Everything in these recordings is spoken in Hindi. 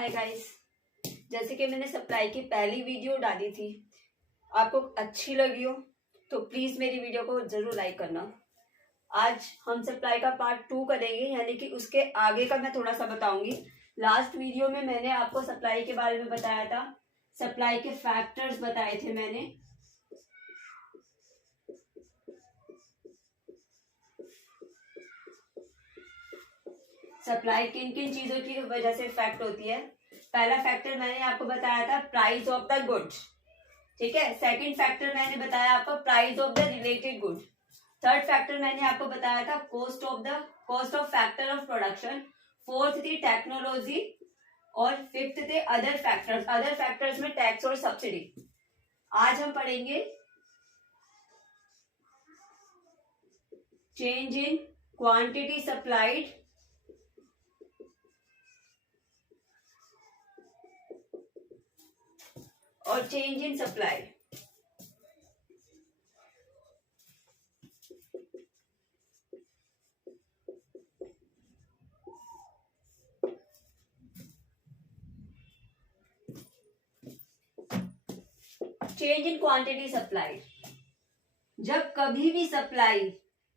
Hi guys. जैसे कि मैंने सप्लाई की पहली वीडियो डाली थी, आपको अच्छी लगी हो तो प्लीज मेरी वीडियो को जरूर लाइक करना। आज हम सप्लाई का पार्ट 2 करेंगे, यानी कि उसके आगे का मैं थोड़ा सा बताऊंगी। लास्ट वीडियो में मैंने आपको सप्लाई के बारे में बताया था, सप्लाई के फैक्टर्स बताए थे मैंने। सप्लाई किन किन चीजों की वजह से इफेक्ट होती है। पहला फैक्टर मैंने आपको बताया था प्राइस ऑफ द गुड्स, ठीक है। सेकंड फैक्टर मैंने बताया आपको price of the related good. Third factor मैंने आपको बताया था cost of factor of production. Fourth थी टेक्नोलॉजी और फिफ्थ थे अदर फैक्टर्स। अदर फैक्टर्स में टैक्स और सब्सिडी। आज हम पढ़ेंगे चेंज इन क्वांटिटी सप्लाइड और change in supply. Change in quantity supply, जब कभी भी सप्लाई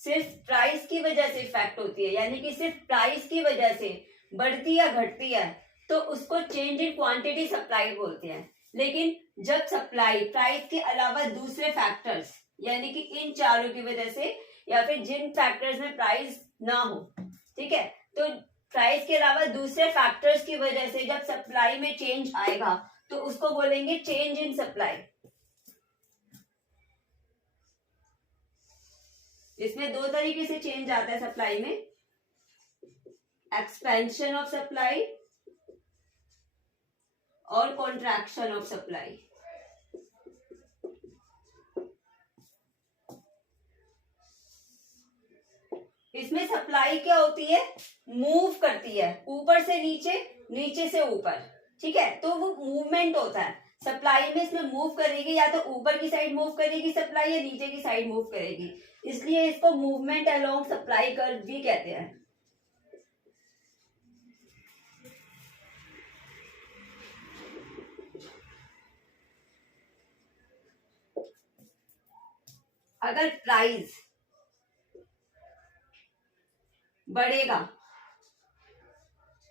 सिर्फ प्राइस की वजह से इफेक्ट होती है, यानी कि सिर्फ प्राइस की वजह से बढ़ती या घटती है, तो उसको चेंज इन क्वांटिटी सप्लाई बोलते हैं। लेकिन जब सप्लाई प्राइस के अलावा दूसरे फैक्टर्स, यानी कि इन चारों की वजह से या फिर जिन फैक्टर्स में प्राइस ना हो, ठीक है, तो प्राइस के अलावा दूसरे फैक्टर्स की वजह से जब सप्लाई में चेंज आएगा तो उसको बोलेंगे चेंज इन सप्लाई। इसमें दो तरीके से चेंज आता है सप्लाई में, एक्सपेंशन ऑफ सप्लाई और कॉन्ट्रैक्शन ऑफ सप्लाई। इसमें सप्लाई क्या होती है, मूव करती है ऊपर से नीचे, नीचे से ऊपर, ठीक है, तो वो मूवमेंट होता है सप्लाई में। इसमें मूव करेगी, या तो ऊपर की साइड मूव करेगी सप्लाई या नीचे की साइड मूव करेगी, इसलिए इसको मूवमेंट अलोंग सप्लाई कर्व भी कहते हैं। अगर प्राइस बढ़ेगा,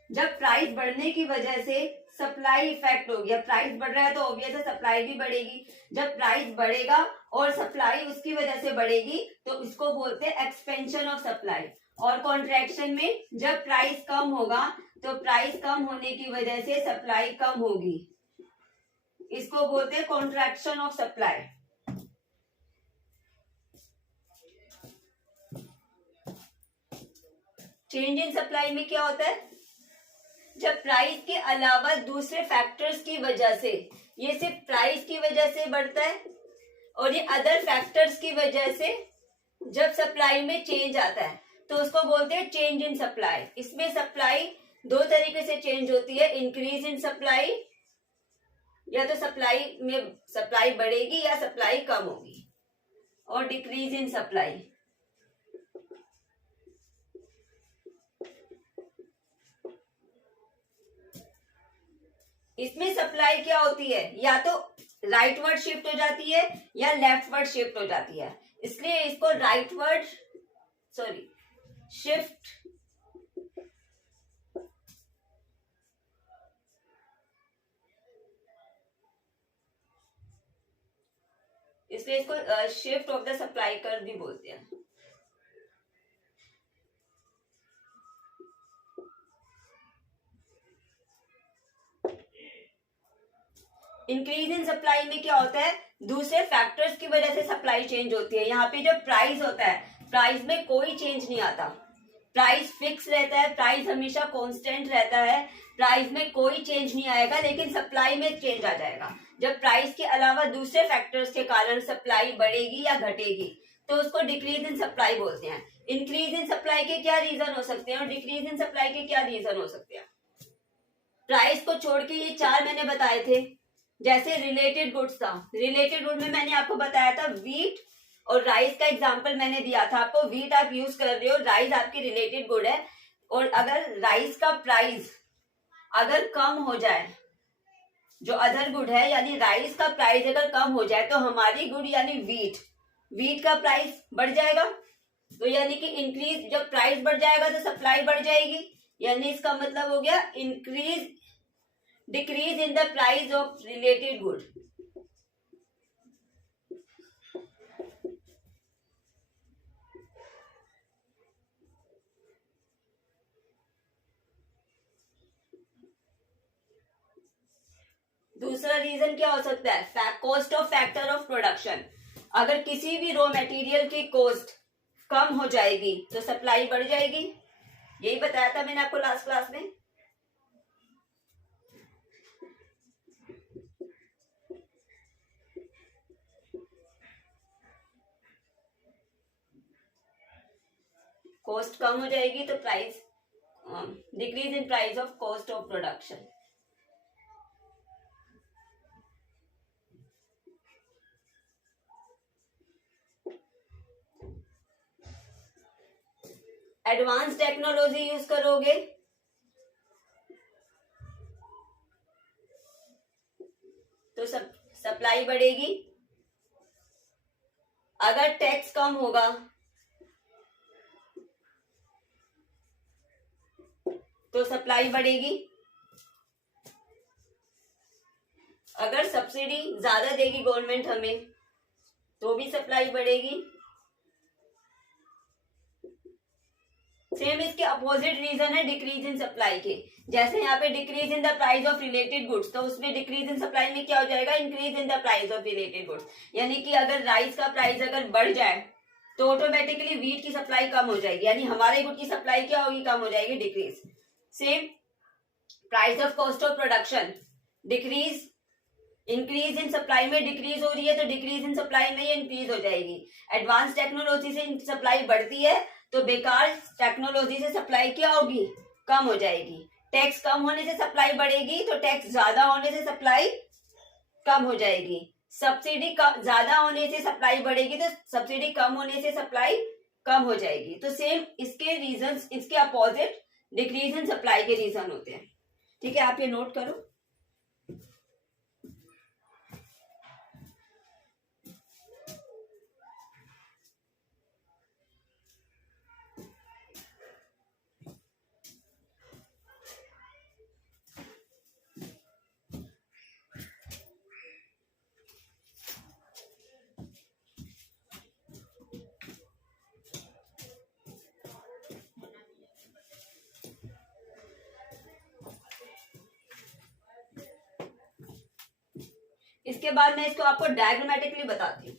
जब प्राइस बढ़ने की वजह से सप्लाई इफेक्ट हो गया, प्राइस बढ़ रहा है तो ऑब्वियस है सप्लाई भी बढ़ेगी। जब प्राइस बढ़ेगा और सप्लाई उसकी वजह से बढ़ेगी तो इसको बोलते हैं एक्सपेंशन ऑफ सप्लाई। और कॉन्ट्रैक्शन में जब प्राइस कम होगा तो प्राइस कम होने की वजह से सप्लाई कम होगी, इसको बोलते हैं contraction of supply. Change in supply में क्या होता है, जब प्राइस के अलावा दूसरे फैक्टर्स की वजह से, ये सिर्फ प्राइस की वजह से बढ़ता है और ये अदर फैक्टर्स की वजह से जब सप्लाई में चेंज आता है तो उसको बोलते हैं चेंज इन सप्लाई। इसमें सप्लाई दो तरीके से चेंज होती है, इंक्रीज इन सप्लाई, या तो सप्लाई में सप्लाई बढ़ेगी या सप्लाई कम होगी, और डिक्रीज इन सप्लाई। इसमें सप्लाई क्या होती है, या तो राइटवर्ड शिफ्ट हो जाती है या लेफ्टवर्ड शिफ्ट हो जाती है, इसलिए इसको राइटवर्ड शिफ्ट, इसलिए इसको shift of the supply curve भी बोलते हैं। इंक्रीज इन सप्लाई में क्या होता है, दूसरे फैक्टर्स की वजह से सप्लाई चेंज होती है। यहाँ पे जो प्राइस होता है, प्राइस में कोई चेंज नहीं आता, प्राइस फिक्स रहता है, प्राइस हमेशा कांस्टेंट रहता है, प्राइस में कोई चेंज नहीं आएगा, लेकिन सप्लाई में चेंज आ जाएगा। जब प्राइस के अलावा दूसरे फैक्टर्स के कारण सप्लाई बढ़ेगी या घटेगी तो उसको डिक्रीज इन सप्लाई बोलते हैं। इंक्रीज इन सप्लाई के क्या रीजन हो सकते हैं और डिक्रीज इन सप्लाई के क्या रीजन हो सकते हैं। प्राइस को छोड़ के ये चार मैंने बताए थे। जैसे रिलेटेड गुड्स था, रिलेटेड गुड में मैंने आपको बताया था वीट और राइस का एग्जांपल मैंने दिया था आपको। वीट आप यूज कर रहे हो, राइस आपकी रिलेटेड गुड है, और अगर राइस का प्राइस अगर कम हो जाए, जो अदर गुड है यानी राइस का प्राइस अगर कम हो जाए तो हमारी गुड यानी वीट का प्राइस बढ़ जाएगा। तो यानी कि इंक्रीज, जब प्राइस बढ़ जाएगा तो सप्लाई बढ़ जाएगी, यानी इसका मतलब हो गया decrease in the price of related good. दूसरा रीजन क्या हो सकता है, cost of factor of production. अगर किसी भी रॉ मटेरियल की कॉस्ट कम हो जाएगी तो सप्लाई बढ़ जाएगी। यही बताया था मैंने आपको लास्ट क्लास में। कॉस्ट कम हो जाएगी तो price, decrease in price of cost of production. Advance technology use करोगे तो सप्लाई बढ़ेगी। अगर टैक्स कम होगा तो सप्लाई बढ़ेगी। अगर सब्सिडी ज्यादा देगी गवर्नमेंट हमें तो भी सप्लाई बढ़ेगी। सेम इसके अपोजिट रीजन है डिक्रीज इन सप्लाई के। जैसे यहाँ पे decrease in the price of related goods, तो उसमें डिक्रीज इन सप्लाई में क्या हो जाएगा, increase in the price of related goods. यानी कि अगर राइस का प्राइस अगर बढ़ जाए तो ऑटोमेटिकली वीट की सप्लाई कम हो जाएगी, यानी हमारे गुड की सप्लाई क्या होगी, कम हो जाएगी, decrease. Same price of cost of production decrease, increase in supply में डिक्रीज हो रही है तो डिक्रीज इन सप्लाई में ये इंक्रीज हो जाएगी। एडवांस टेक्नोलॉजी से सप्लाई बढ़ती है तो बेकार टेक्नोलॉजी से सप्लाई क्या होगी, कम हो जाएगी। टैक्स कम होने से सप्लाई बढ़ेगी तो टैक्स ज्यादा होने से सप्लाई कम हो जाएगी। सब्सिडी ज्यादा होने से सप्लाई बढ़ेगी तो सब्सिडी कम होने से सप्लाई कम हो जाएगी। तो सेम इसके रीजन, इसके अपोजिट डिक्रीज इन सप्लाई के रीजन होते हैं। ठीक है, आप ये नोट करो। इसके बाद मैं इसको आपको डायग्रामेटिकली बताती हूँ।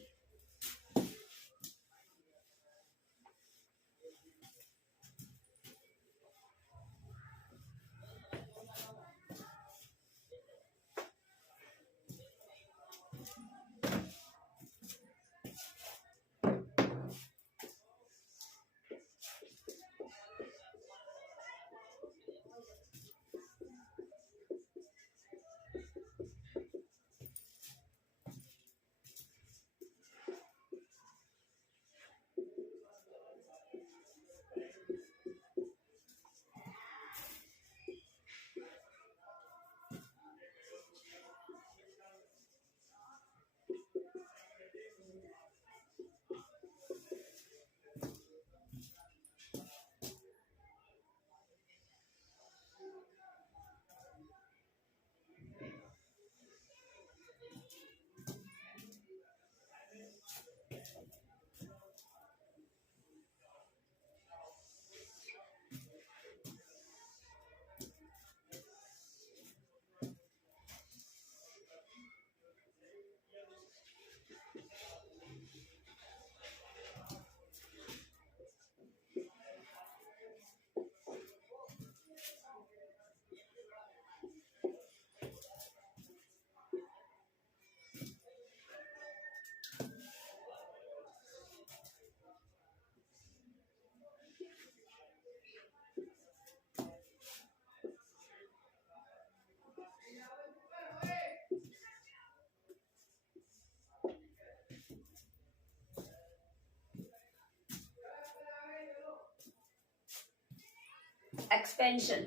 एक्सपेंशन,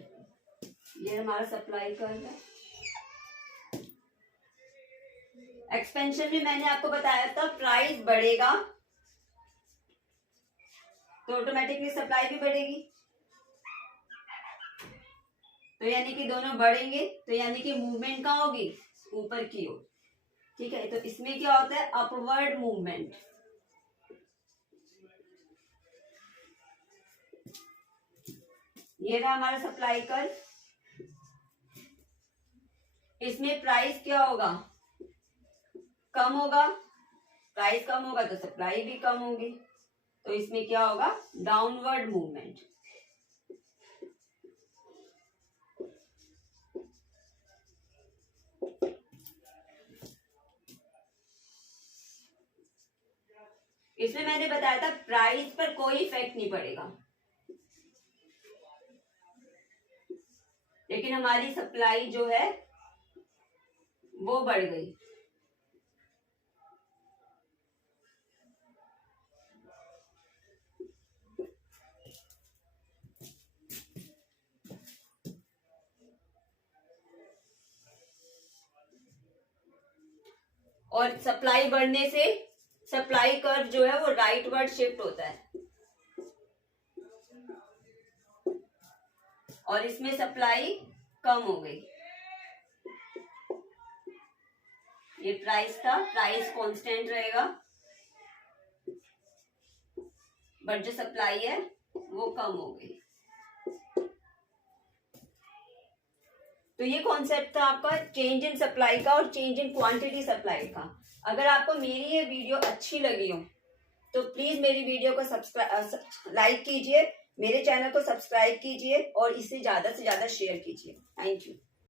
ये हमारा सप्लाई कर्व है। एक्सपेंशन में मैंने आपको बताया था प्राइस बढ़ेगा तो ऑटोमेटिकली सप्लाई भी बढ़ेगी, तो यानी कि दोनों बढ़ेंगे तो यानी कि मूवमेंट कहाँ होगी, ऊपर की ओर। ठीक है, तो इसमें क्या होता है, अपवर्ड मूवमेंट। ये रहा हमारा सप्लाई कर्व। इसमें प्राइस क्या होगा, कम होगा, प्राइस कम होगा तो सप्लाई भी कम होगी, तो इसमें क्या होगा, डाउनवर्ड मूवमेंट। इसमें मैंने बताया था प्राइस पर कोई इफेक्ट नहीं पड़ेगा, लेकिन हमारी सप्लाई जो है वो बढ़ गई। और सप्लाई बढ़ने से सप्लाई कर्व जो है वो राइटवर्ड शिफ्ट होता है, और इसमें सप्लाई कम हो गई। ये प्राइस था, प्राइस कांस्टेंट रहेगा, बट जो सप्लाई है वो कम हो गई। तो ये कॉन्सेप्ट था आपका चेंज इन सप्लाई का और चेंज इन क्वांटिटी सप्लाई का। अगर आपको मेरी ये वीडियो अच्छी लगी हो तो प्लीज मेरी वीडियो को सब्सक्राइब लाइक कीजिए, मेरे चैनल को सब्सक्राइब कीजिए और इसे ज्यादा से ज्यादा शेयर कीजिए। Thank you.